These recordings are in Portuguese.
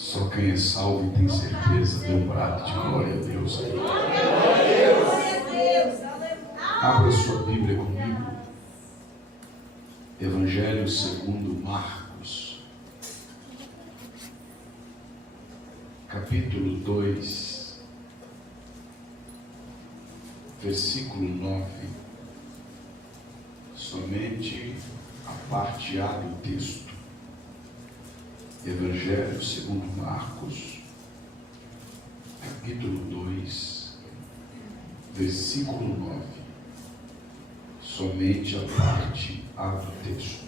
Só quem é salvo e tem certeza dê um brado de glória a Deus. Abra sua Bíblia comigo. Evangelho segundo Marcos, capítulo 2, versículo 9. Somente a parte A do texto. Evangelho segundo Marcos, capítulo 2, versículo 9. Somente a parte A do texto.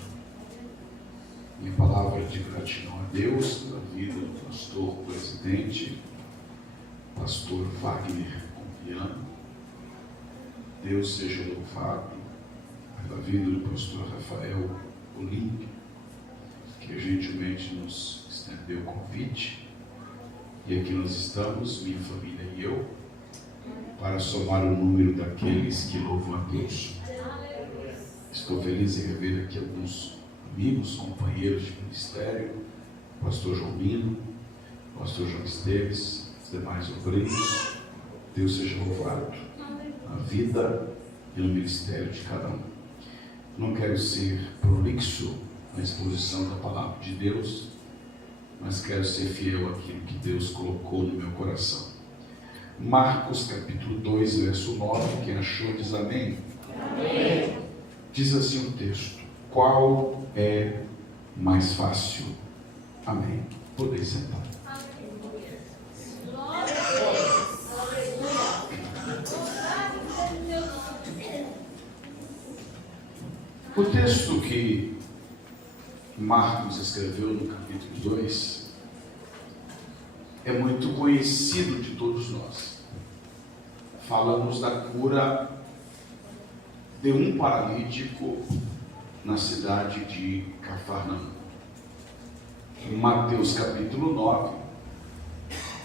Minha palavra de gratidão a Deus pela vida do pastor presidente, pastor Wagner Compiano. Deus seja louvado pela vida do pastor Rafael Olímpio, que gentilmente nos estendeu o convite, e aqui nós estamos, minha família e eu, para somar o número daqueles que louvam a Deus. Estou feliz em rever aqui alguns amigos, companheiros de ministério, pastor João Mino, pastor João Esteves, os demais obreiros. Deus seja louvado na vida e no ministério de cada um. Não quero ser prolixo na exposição da palavra de Deus, mas quero ser fiel àquilo que Deus colocou no meu coração. Marcos capítulo 2, verso 9, quem achou diz amém. Amém. Diz assim o texto: qual é mais fácil? Amém. Podem sentar. O texto que Marcos escreveu no capítulo 2 é muito conhecido de todos nós. Fala-nos da cura de um paralítico na cidade de Cafarnaum. Em Mateus capítulo 9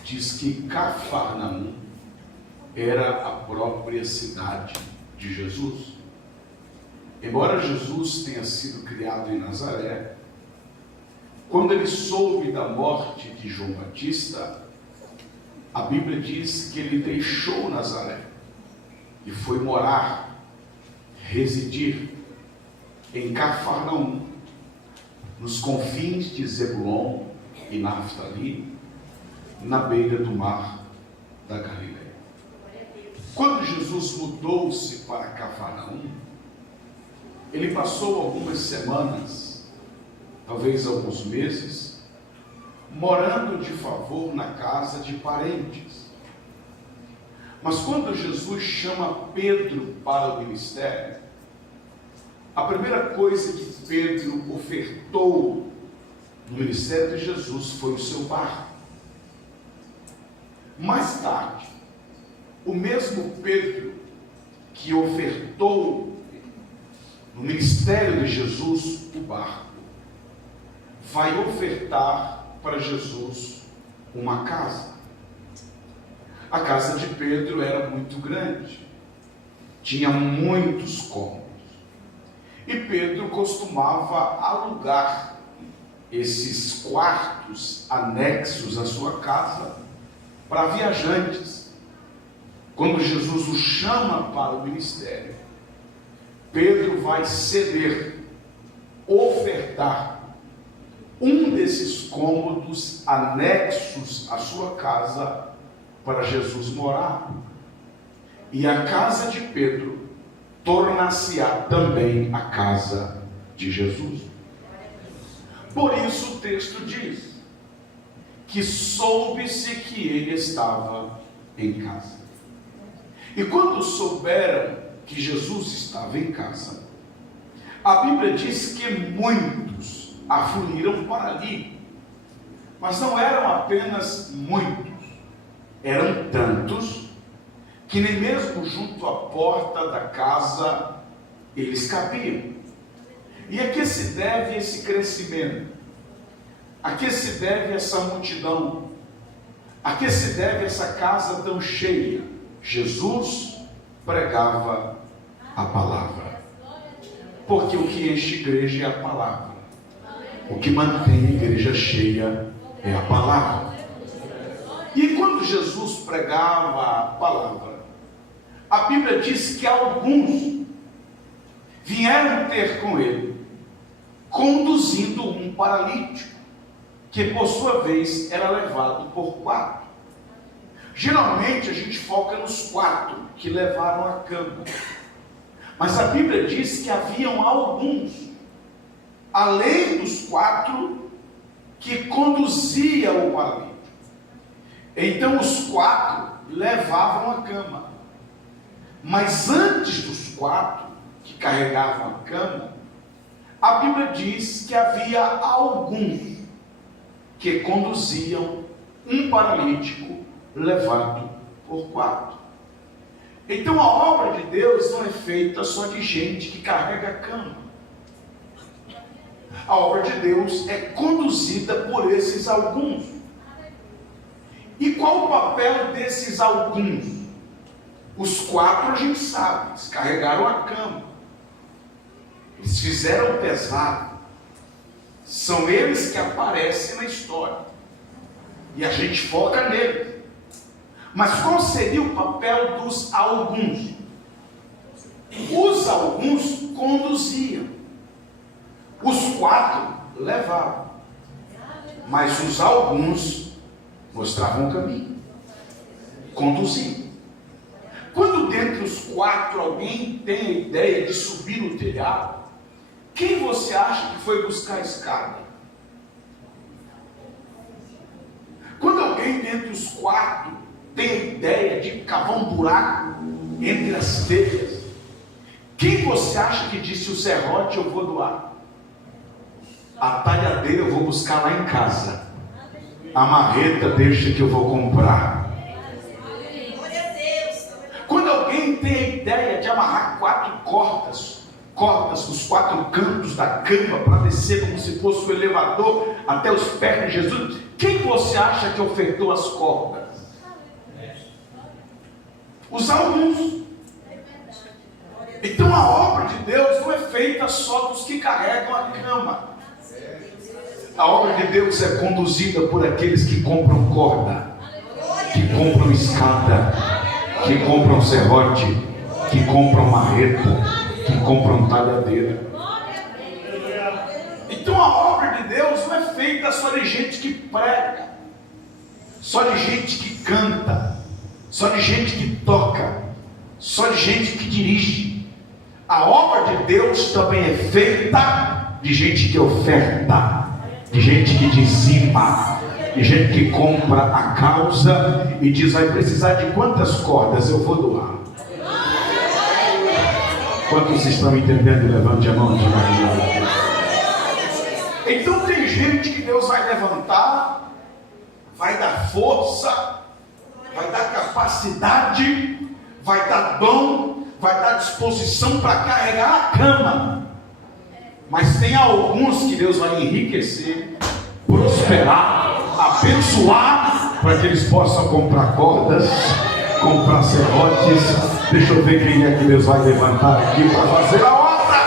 diz que Cafarnaum era a própria cidade de Jesus. Embora Jesus tenha sido criado em Nazaré, quando ele soube da morte de João Batista, a Bíblia diz que ele deixou Nazaré e foi morar, residir em Cafarnaum, nos confins de Zebulon e Naftali, na beira do mar da Galileia. Quando Jesus mudou-se para Cafarnaum, ele passou algumas semanas, talvez alguns meses, morando de favor na casa de parentes. Mas quando Jesus chama Pedro para o ministério, a primeira coisa que Pedro ofertou no ministério de Jesus foi o seu barco. Mais tarde, o mesmo Pedro que ofertou no ministério de Jesus o barco, vai ofertar para Jesus uma casa. A casa de Pedro era muito grande, tinha muitos cômodos, e Pedro costumava alugar esses quartos anexos à sua casa para viajantes. Quando Jesus o chama para o ministério, Pedro vai ceder, ofertar um desses cômodos anexos à sua casa para Jesus morar. E a casa de Pedro tornar-se-á também a casa de Jesus. Por isso o texto diz que soube-se que ele estava em casa. E quando souberam que Jesus estava em casa, a Bíblia diz que muitos afluíram para ali. Mas não eram apenas muitos, eram tantos que nem mesmo junto à porta da casa eles cabiam. E a que se deve esse crescimento? A que se deve essa multidão? A que se deve essa casa tão cheia? Jesus pregava a palavra. Porque o que enche a igreja é a palavra. O que mantém a igreja cheia É a palavra. E quando Jesus pregava a palavra, a Bíblia diz que alguns vieram ter com ele, conduzindo um paralítico, que por sua vez era levado por 4. Geralmente a gente foca nos 4 que levaram a cama, mas a Bíblia diz que haviam alguns, além dos 4, que conduziam o paralítico. Então os 4 levavam a cama, mas antes dos 4 que carregavam a cama, a Bíblia diz que havia alguns que conduziam um paralítico levado por 4. Então a obra de Deus não é feita só de gente que carrega a cama. A obra de Deus é conduzida por esses alguns. E qual o papel desses alguns? Os 4 a gente sabe, eles carregaram a cama, eles fizeram o pesado, são eles que aparecem na história, e a gente foca neles. Mas qual seria o papel dos alguns? Os alguns conduziam, os 4 levavam, mas os alguns mostravam o caminho, conduziam. Quando dentre os 4 alguém tem a ideia de subir no telhado, quem você acha que foi buscar a escada? Quando alguém dentre os 4 tem a ideia de cavar um buraco entre as telhas, quem você acha que disse: o serrote eu vou doar, a talhadeira eu vou buscar lá em casa, a marreta deixa que eu vou comprar? Quando alguém tem a ideia de amarrar 4 cordas nos 4 cantos da cama para descer como se fosse um elevador até os pés de Jesus, quem você acha que ofertou as cordas? Os alguns. Então a obra de Deus não é feita só dos que carregam a cama. A obra de Deus é conduzida por aqueles que compram corda, que compram escada, que compram serrote, que compram marreta, que compram talhadeira. Então a obra de Deus não é feita só de gente que prega, só de gente que canta, só de gente que toca, só de gente que dirige. A obra de Deus também é feita de gente que oferta, de gente que dizima, de gente que compra a causa e diz: vai precisar de quantas cordas? Eu vou doar. Quantos estão entendendo? Levante a mão. Então tem gente que Deus vai levantar, vai dar força, vai dar capacidade, vai dar dom, vai dar disposição para carregar a cama. Mas tem alguns que Deus vai enriquecer, prosperar, abençoar, para que eles possam comprar cordas, comprar serrotes. Deixa eu ver quem é que Deus vai levantar aqui para fazer a obra.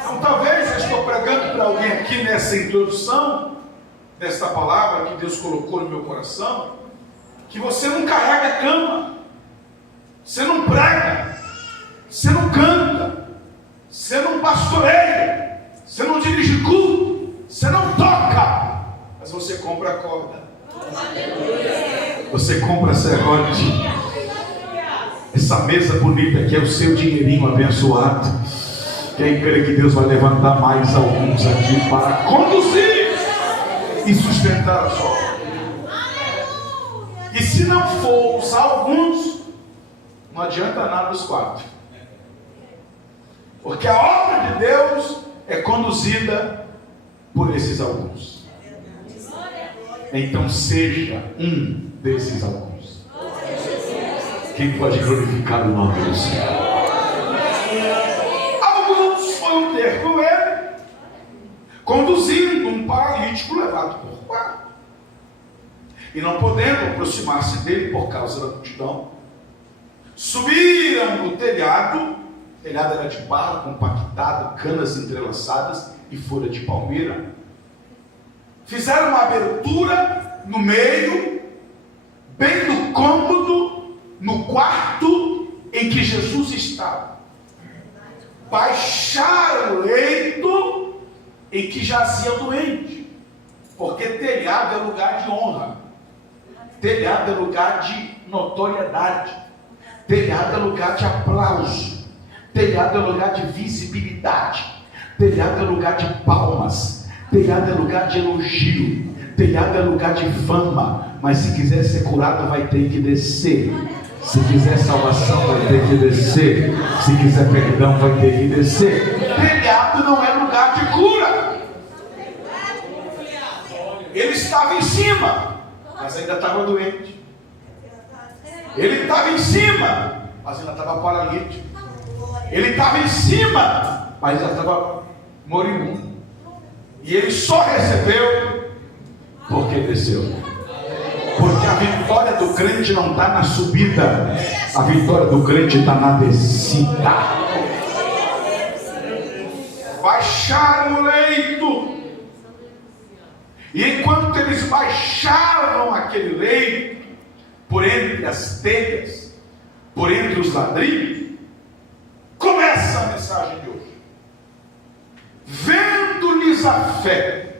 Então talvez eu estou pregando para alguém aqui nessa introdução desta palavra que Deus colocou no meu coração, que você não carrega a cama, você não prega, você não canta, você não pastoreia, você não dirige culto, você não toca, mas você compra a corda, você compra serrote, essa mesa bonita que é o seu dinheirinho abençoado. Quem crê que Deus vai levantar mais alguns aqui para conduzir e sustentar a sua obra? E se não for os alguns, não adianta nada os 4, porque a obra de Deus é conduzida por esses alguns. Então seja um desses alguns. Quem pode glorificar o nome do Senhor? Alguns foram ter com ele, conduzindo um paralítico levado por 4, e não podendo aproximar-se dele por causa da multidão, subiram no telhado. O telhado era de barro compactado, canas entrelaçadas e folha de palmeira. Fizeram uma abertura no meio, bem no cômodo, no quarto em que Jesus estava. Baixaram o leito em que jazia o doente, porque telhado é lugar de honra, telhado é lugar de notoriedade, telhado é lugar de aplauso, telhado é lugar de visibilidade, telhado é lugar de palmas, telhado é lugar de elogio, telhado é lugar de fama. Mas se quiser ser curado, vai ter que descer. Se quiser salvação, vai ter que descer. Se quiser perdão, vai ter que descer. Telhado não é lugar de cura. Ele estava em cima, mas ainda estava doente. Ele estava em cima, mas ainda estava paralítico. Ele estava em cima, mas ainda estava moribundo. E ele só recebeu porque desceu. Porque a vitória do crente não está na subida, a vitória do crente está na descida. Baixaram o leito, e enquanto eles baixavam aquele leito, por entre as telhas, por entre os ladrilhos, começa a mensagem de hoje. Vendo-lhes a fé.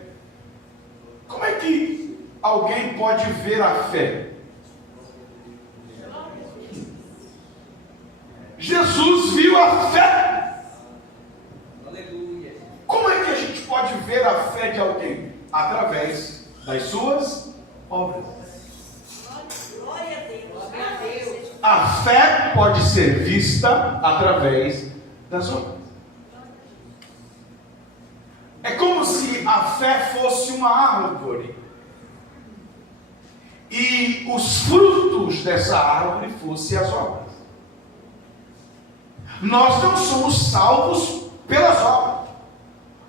Como é que alguém pode ver a fé? Jesus viu a fé. Como é que a gente pode ver a fé de alguém? Através das suas obras. A fé pode ser vista através das obras. É como se a fé fosse uma árvore e os frutos dessa árvore fossem as obras. Nós não somos salvos pelas obras.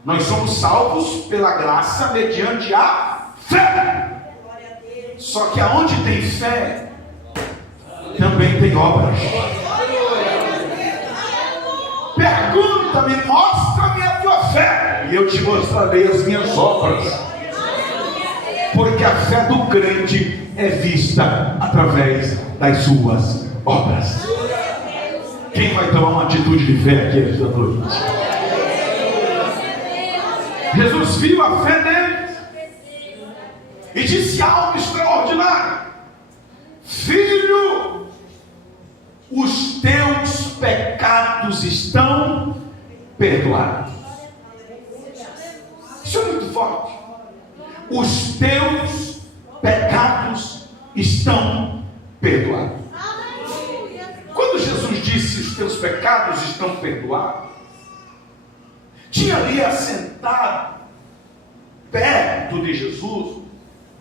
Nós somos salvos pela graça mediante a fé. Só que aonde tem fé, também tem obras. Pergunta-me, mostra-me a tua fé, e eu te mostrarei as minhas obras. Porque a fé do crente é vista através das suas obras. Quem vai tomar uma atitude de fé aqui esta noite? Jesus viu a fé deles e disse algo extraordinário: filho, os teus pecados estão perdoados. Isso é muito forte. Os teus pecados estão perdoados. Quando Jesus disse os teus pecados estão perdoados, tinha ali assentado perto de Jesus,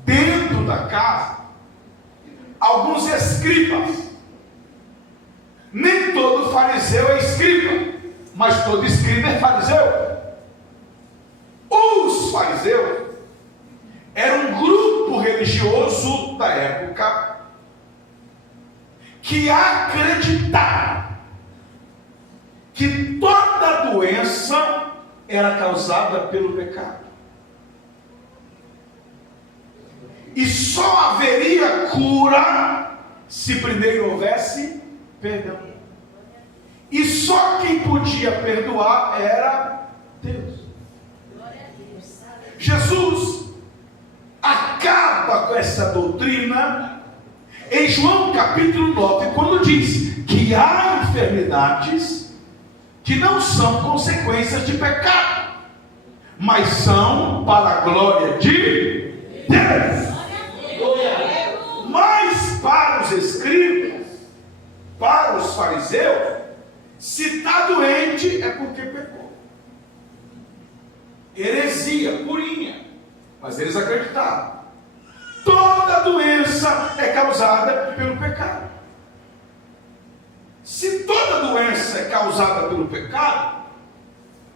dentro da casa, alguns escribas. Nem todo fariseu é escriba, mas todo escriba é fariseu. Os fariseus eram um grupo religioso da época que acreditava que toda doença era causada pelo pecado. E só haveria cura se primeiro houvesse perdão. E só quem podia perdoar era Deus. Jesus acaba com essa doutrina em João capítulo 9, quando diz que há enfermidades que não são consequências de pecado, mas são para a glória de Deus. Mas para os escribas, para os fariseus, se está doente é porque pecou. Heresia purinha. Mas eles acreditavam. Toda doença é causada pelo pecado. Se toda doença é causada pelo pecado,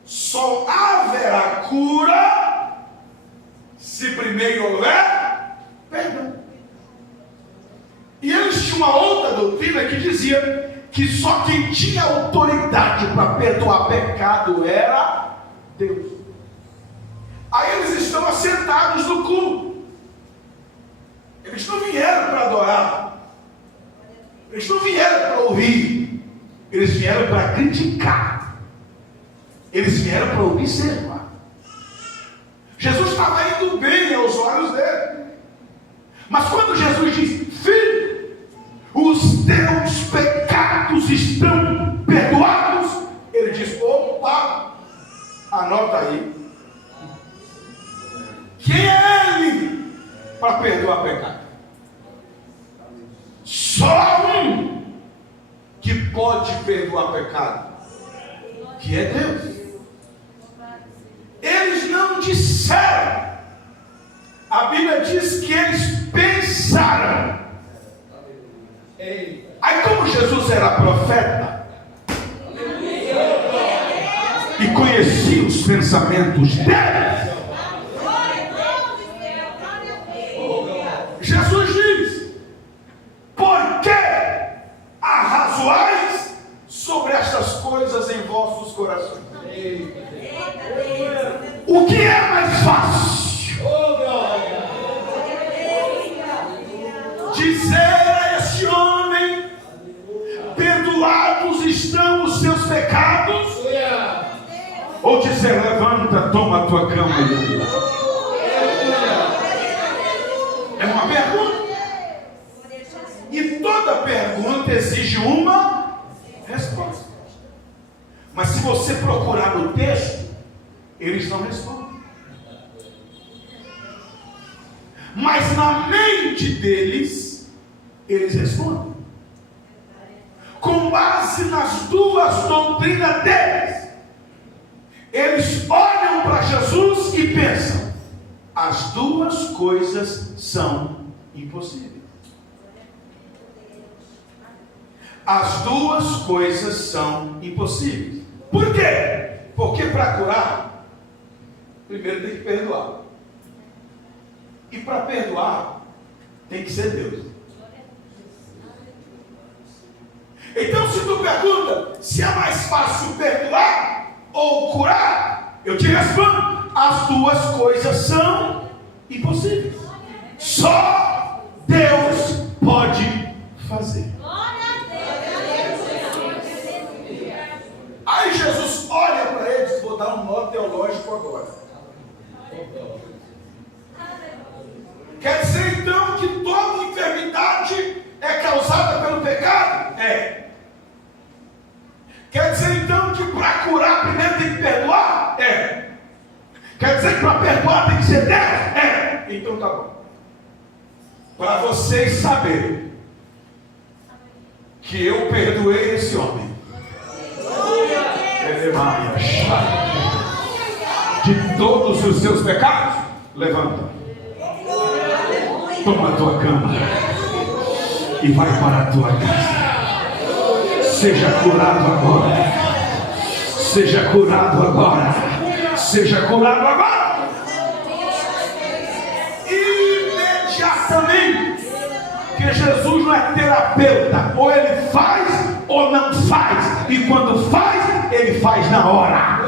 só haverá cura se primeiro houver perdão. E eles tinham uma outra doutrina que dizia que só quem tinha autoridade para perdoar pecado era Deus. Aí eles estão assentados no culto. Eles não vieram para adorar. Eles não vieram para ouvir. Eles vieram para criticar. Eles vieram para observar. Jesus estava indo bem aos olhos dele. Mas quando Jesus diz: filho, os teus pecados estão perdoados, ele diz: opa, anota aí. Quem é ele para perdoar pecado? Só um que pode perdoar pecado, que é Deus. Eles não disseram. A Bíblia diz que eles pensaram. Aí, como Jesus era profeta e conhecia os pensamentos deles, Jesus diz: por que arrazoais sobre estas coisas em vossos corações? O que é mais fácil? Dizer a esse homem: perdoados estão os seus pecados? Ou dizer: levanta, toma a tua cama e anda? É uma pergunta. E toda pergunta exige uma resposta. Mas se você procurar no texto, eles não respondem. Mas na mente deles, eles respondem. Com base nas duas doutrinas deles, eles olham para Jesus e pensam: as duas coisas são impossíveis. As duas coisas são impossíveis. Por quê? Porque para curar, primeiro tem que perdoar. E para perdoar, tem que ser Deus. Então, se tu pergunta se é mais fácil perdoar ou curar, eu te respondo: as duas coisas são impossíveis. Só Deus pode fazer. Aí Jesus olha para eles: vou dar um nó teológico agora. Quer dizer então que toda enfermidade é causada pelo pecado? É. Quer dizer então que para curar primeiro tem que perdoar? É. Quer dizer que para perdoar tem que ser Deus? É. Então tá bom. Para vocês saberem que eu perdoei esse homem de todos os seus pecados, levanta, toma a tua cama e vai para a tua casa. Seja curado agora. Seja curado agora. Seja curado agora. Imediatamente. Porque Jesus não é terapeuta. Ou ele faz ou não faz. E quando faz, ele faz na hora.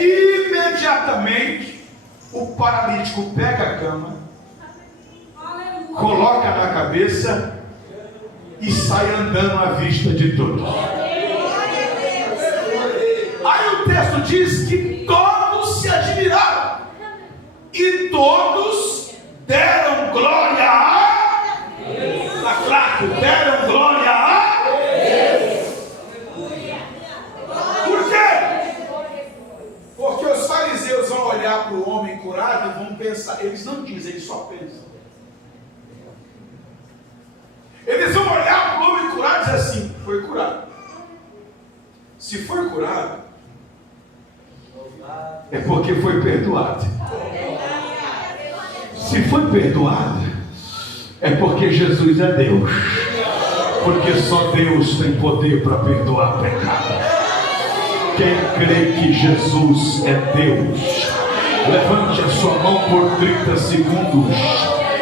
Imediatamente o paralítico pega a cama, coloca na cabeça e sai andando à vista de todos. Aí o texto diz que todos se admiraram e todos deram glória a Deus. Está fraco, deram glória a Deus. Por quê? Porque os fariseus vão olhar para o homem curado e vão pensar. Eles não dizem, eles só pensam. Eles vão olhar para o homem curado e dizer assim: foi curado. Se foi curado, é porque foi perdoado. Se foi perdoado, é porque Jesus é Deus. Porque só Deus tem poder para perdoar pecado. Quem crê que Jesus é Deus, levante a sua mão por 30 segundos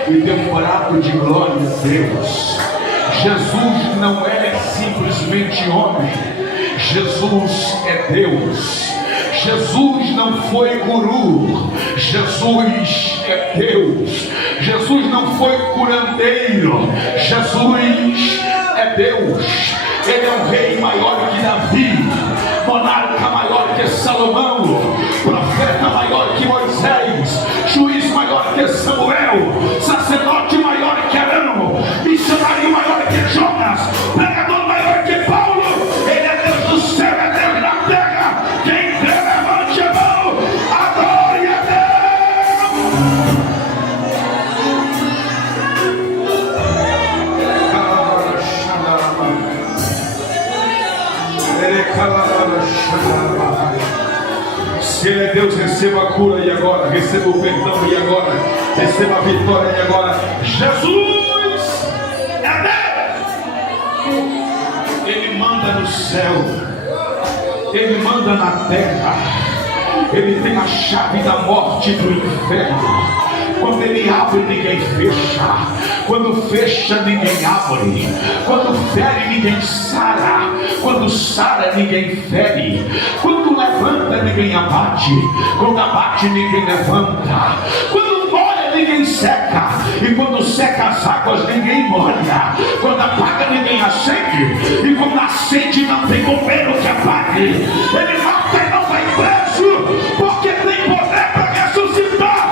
e dê um brado de glória a Deus. Jesus não é simplesmente homem. Jesus é Deus. Jesus não foi guru, Jesus é Deus. Jesus não foi curandeiro, Jesus é Deus. Ele é um rei maior que Davi, monarca maior que Salomão, profeta maior que Moisés, juiz maior que Samuel, sacerdote maior que Arão, missionário maior que Jonas, pregador maior que Paulo. Ele é Deus do céu, é Deus da terra. Quem crê, levante a mão, adore a Deus. Se Ele é Deus, receba a cura e agora, receba o perdão e agora, receba a vitória e agora. Jesus é Deus. Ele manda no céu, Ele manda na terra, Ele tem a chave da morte e do inferno. Quando Ele abre, ninguém fecha. Quando fecha, ninguém abre. Quando fere, ninguém sara. Quando sara, ninguém fere. Quando levanta, ninguém abate. Quando abate, ninguém levanta. Quando molha, ninguém seca. E quando seca as águas, ninguém molha. Quando apaga, ninguém acende. E quando acende, não tem bombeiro que apague. Ele mata e não vai preso, porque tem poder para ressuscitar.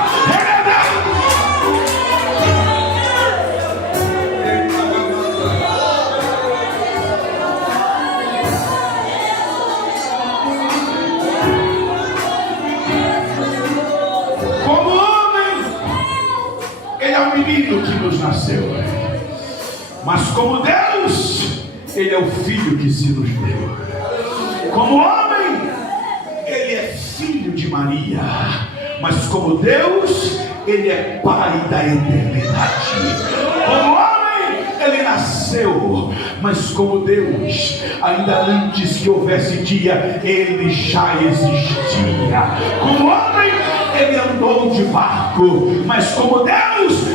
Menino que nos nasceu, mas como Deus, Ele é o Filho que se nos deu. Como homem, Ele é filho de Maria, mas como Deus, Ele é Pai da eternidade. Como homem, Ele nasceu, mas como Deus, ainda antes que houvesse dia, Ele já existia. Como homem, Ele andou de barco, mas como Deus,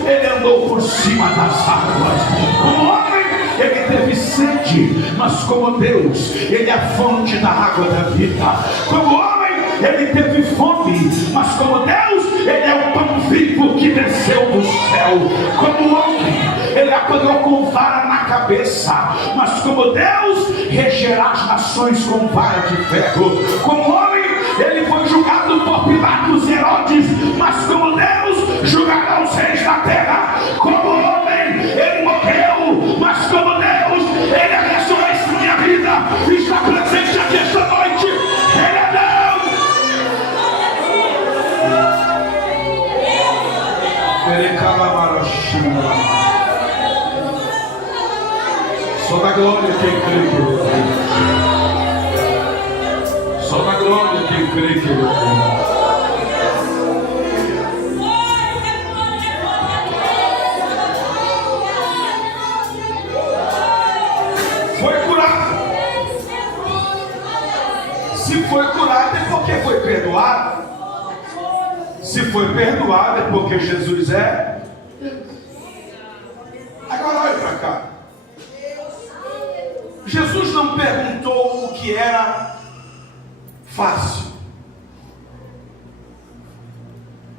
Ele andou por cima das águas. Como homem, Ele teve sede, mas como Deus, Ele é a fonte da água da vida. Como homem, Ele teve fome, mas como Deus, Ele é o pão vivo que desceu do céu. Como homem, Ele apanhou com vara na cabeça, mas como Deus, regerá as nações com vara de ferro. Como homem, Ele foi julgado por Pilatos e Herodes, mas como Deus, julgará os reis da terra. Como homem, Ele morreu, mas como Deus, Ele é a ressurreição e a vida. Está presente aqui esta noite. Ele é Deus. Só da glória quem crê que Ele é Deus. Só da glória quem crê que Ele é Deus. Foi curado. Se foi curado é porque foi perdoado. Se foi perdoado é porque Jesus é. Agora olha para cá. Jesus não perguntou o que era fácil: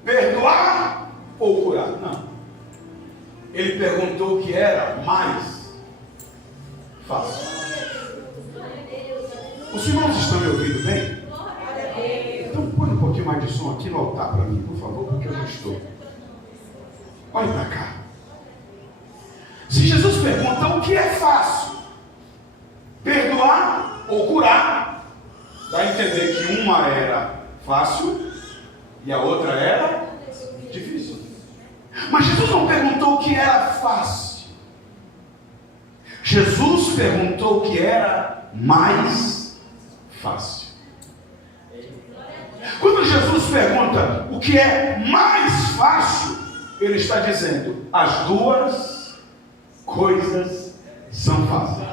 perdoar ou curar? Não. Ele perguntou o que era mais fácil. Os irmãos estão me ouvindo bem? Então põe um pouquinho mais de som aqui no altar para mim, por favor, porque eu não estou. Olha para cá. Se Jesus pergunta o que é fácil, perdoar ou curar, dá a entender que uma era fácil e a outra era difícil. Mas Jesus não perguntou o que era fácil. Jesus perguntou o que era mais fácil. Quando Jesus pergunta o que é mais fácil, Ele está dizendo: as duas coisas são fáceis.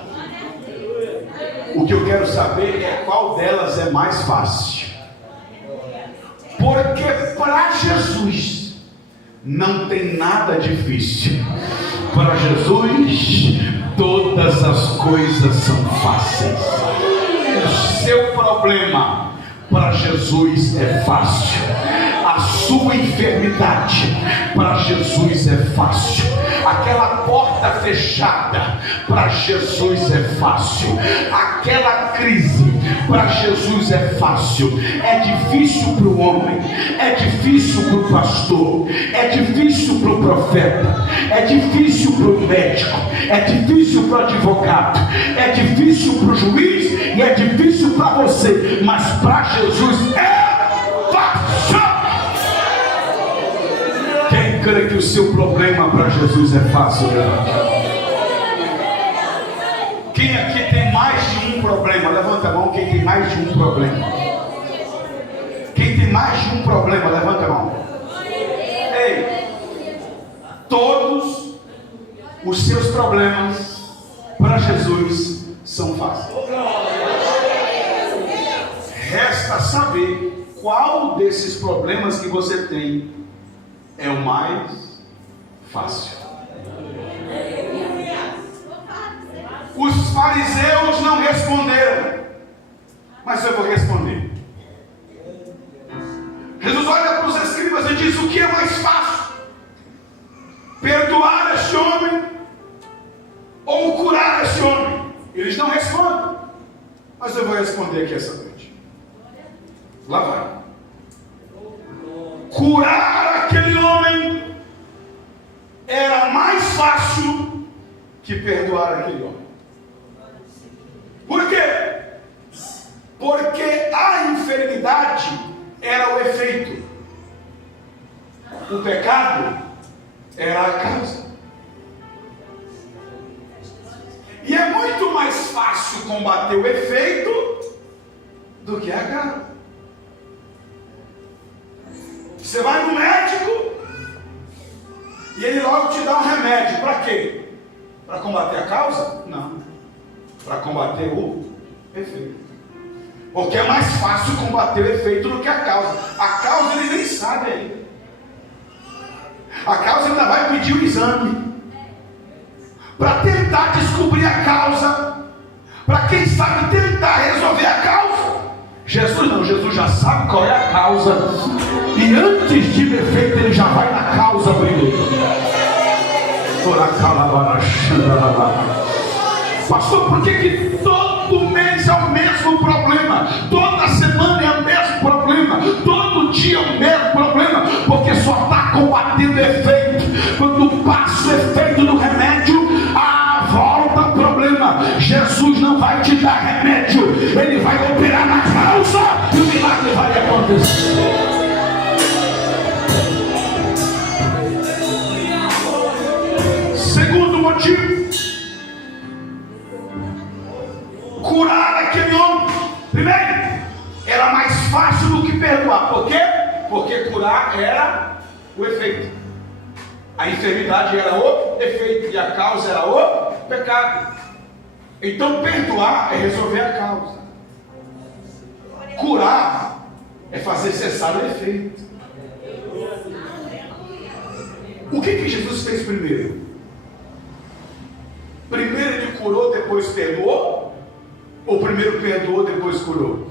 O que eu quero saber é qual delas é mais fácil. Porque para Jesus não tem nada difícil. Para Jesus todas as coisas são fáceis. O seu problema para Jesus é fácil. A sua enfermidade, para Jesus é fácil. Aquela porta fechada, para Jesus é fácil. Aquela crise, para Jesus é fácil. É difícil para o homem, é difícil para o pastor, é difícil para o profeta, é difícil para o médico, é difícil para o advogado, é difícil para o juiz e é difícil para você, mas para Jesus é fácil. Quem crê que o seu problema para Jesus é fácil? Quem aqui tem mais de um problema? Levanta a mão. Quem tem mais de um problema? Quem tem mais de um problema? Levanta a mão. Ei, todos os seus problemas para Jesus são fáceis. Resta saber qual desses problemas que você tem é o mais fácil. Os fariseus não responderam, mas eu vou responder. Jesus olha para os escribas e diz: o que é mais fácil? Perdoar este homem ou curar este homem? Eles não respondem, mas eu vou responder aqui essa noite. Lá vai. Curar aquele homem era mais fácil que perdoar aquele homem. Por quê? Porque a enfermidade era o efeito, o pecado era a causa. E é muito mais fácil combater o efeito do que a causa. Você vai no médico e ele logo te dá um remédio. Para quê? Para combater a causa? Não. Para combater o efeito. Porque é mais fácil combater o efeito do que a causa. A causa ele nem sabe ainda. A causa ainda vai pedir o exame para tentar descobrir a causa, para quem sabe tentar resolver a causa. Jesus não, Jesus já sabe qual é a causa, e antes de ver efeito ele já vai na causa primeiro. Pastor, por que todo mês é o mesmo problema? Toda semana é o mesmo problema? Todo dia é o mesmo problema? Porque só está combatendo efeito. Quando passa o efeito do remédio, volta o problema. Jesus não vai te dar remédio, ele vai operar na causa e o milagre vai acontecer. Segundo motivo, curar aquele homem. Primeiro, era mais fácil do que perdoar. Por quê? Porque curar era o efeito. A enfermidade era o efeito e a causa era o pecado. Então perdoar é resolver a causa. Curar é fazer cessar o efeito. O que Jesus fez primeiro? Primeiro ele curou, depois perdoou? Ou primeiro perdoou, depois curou?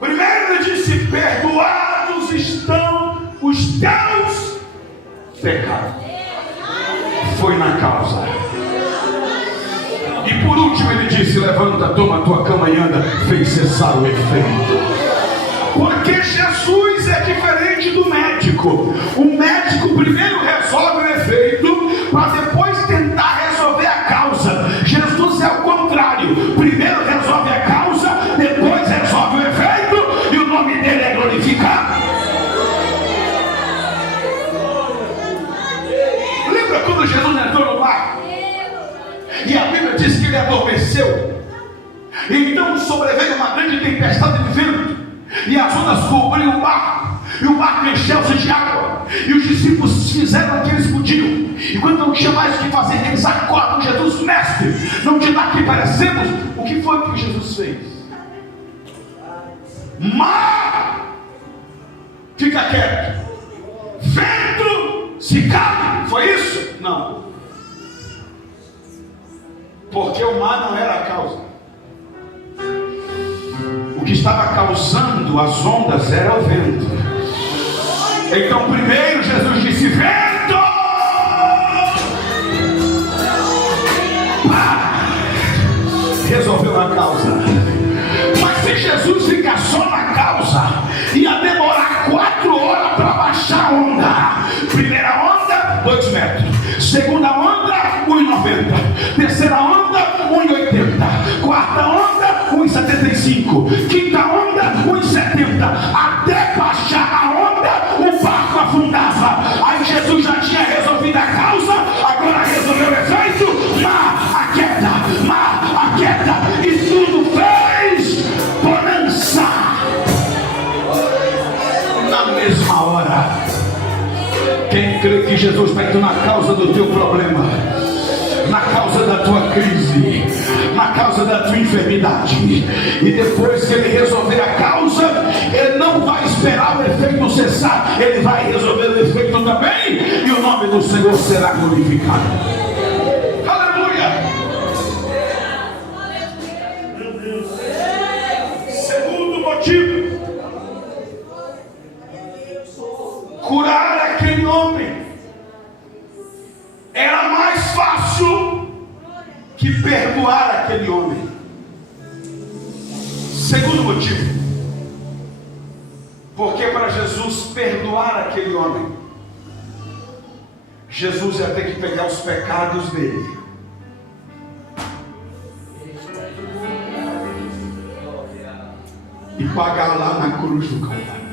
Primeiro ele disse: perdoados estão os teus pecados. Foi na causa. E por último ele disse: levanta, toma a tua cama e anda. Fez cessar o efeito. Porque Jesus é diferente do médico. O médico primeiro resolve o efeito para depois tentar resolver a causa. Jesus é o contrário. Primeiro resolve a causa, depois resolve o efeito, e o nome dele é glorificado. Lembra quando Jesus entrou no barco? E a Bíblia diz que ele adormeceu. E então sobreveio uma grande tempestade de vento, e as ondas cobriram o barco, e o barco encheu-se de água, e os discípulos fizeram o que eles podiam. E quando não tinha mais o que fazer, eles acordam Jesus: mestre, não te dá que parecemos? O que foi que Jesus fez? Mar, fica quieto. Vento, se cala. Foi isso? Não. Porque o mar não era a causa. O que estava causando as ondas era o vento. Então primeiro Jesus disse: vento, resolveu a causa. Mas se Jesus ficar só na causa, ia demorar 4 horas para baixar a onda. Primeira onda, 2 metros. Segunda onda, 1,90. Terceira onda, 1,80. Quarta onda, 1,75. Quinta onda, 1,70. Até baixar a onda, o barco afundava. Aí Jesus já tinha resolvido a causa, agora resolveu o efeito. Mar aquieta, e tudo fez bonança. Na mesma hora. Quem crê que Jesus está indo na causa do teu problema, na causa da tua crise, na causa da tua enfermidade, e depois que ele resolver a causa, ele não vai esperar o efeito cessar, ele vai resolver o efeito também, e o nome do Senhor será glorificado. Aleluia! Segundo motivo: curar aquele homem era mais fácil que perdoar aquele homem. Segundo motivo: porque para Jesus perdoar aquele homem, Jesus ia ter que pegar os pecados dele e pagar lá na cruz do Calvário.